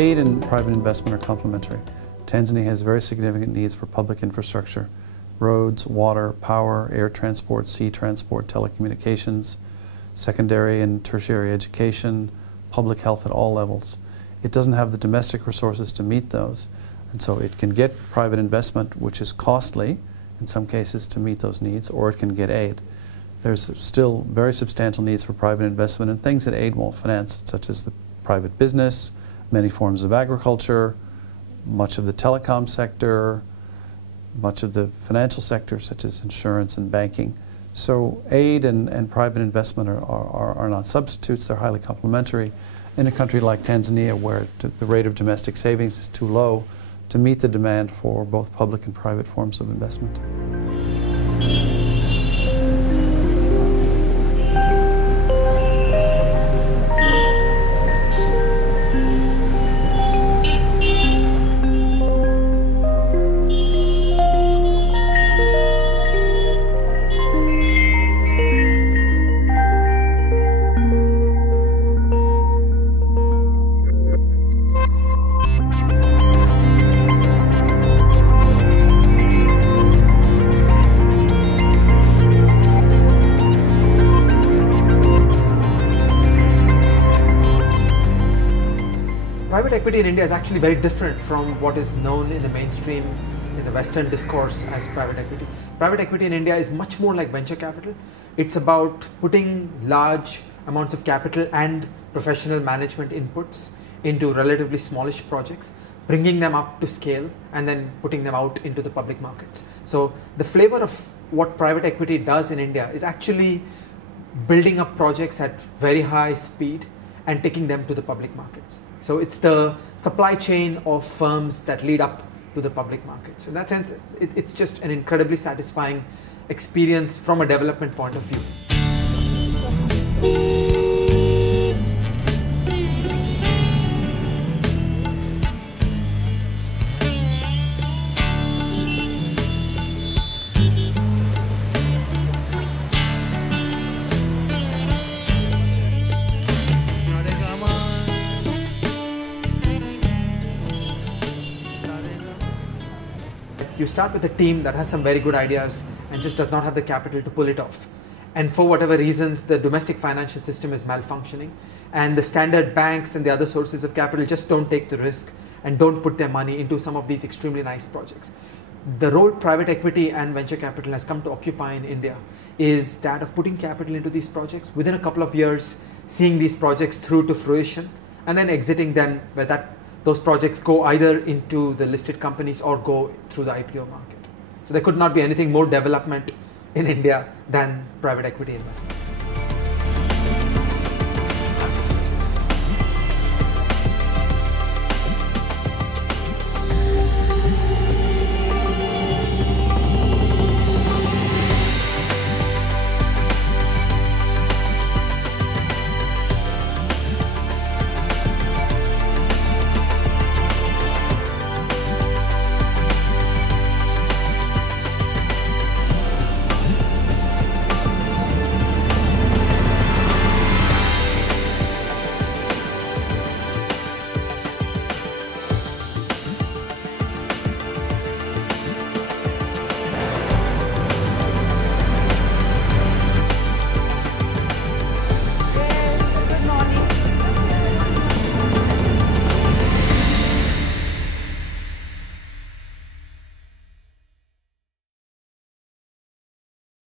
Aid and private investment are complementary. Tanzania has very significant needs for public infrastructure: roads, water, power, air transport, sea transport, telecommunications, secondary and tertiary education, public health at all levels. It doesn't have the domestic resources to meet those, and so it can get private investment, which is costly in some cases to meet those needs, or it can get aid. There's still very substantial needs for private investment in things that aid won't finance, such as the private business, many forms of agriculture, much of the telecom sector, much of the financial sector, such as insurance and banking. So aid and private investment are not substitutes, they're highly complementary. In a country like Tanzania, where the rate of domestic savings is too low to meet the demand for both public and private forms of investment. Private equity in India is actually very different from what is known in the mainstream, in the Western discourse as private equity. Private equity in India is much more like venture capital. It's about putting large amounts of capital and professional management inputs into relatively smallish projects, bringing them up to scale, and then putting them out into the public markets. So the flavor of what private equity does in India is actually building up projects at very high speed and taking them to the public markets. So it's the supply chain of firms that lead up to the public market. So in that sense, it's just an incredibly satisfying experience from a development point of view. You start with a team that has some very good ideas and just does not have the capital to pull it off. And for whatever reasons, the domestic financial system is malfunctioning, and the standard banks and the other sources of capital just don't take the risk and don't put their money into some of these extremely nice projects. The role private equity and venture capital has come to occupy in India is that of putting capital into these projects within a couple of years, seeing these projects through to fruition, and then exiting them where those projects go either into the listed companies or go through the IPO market. So there could not be anything more development in India than private equity investment.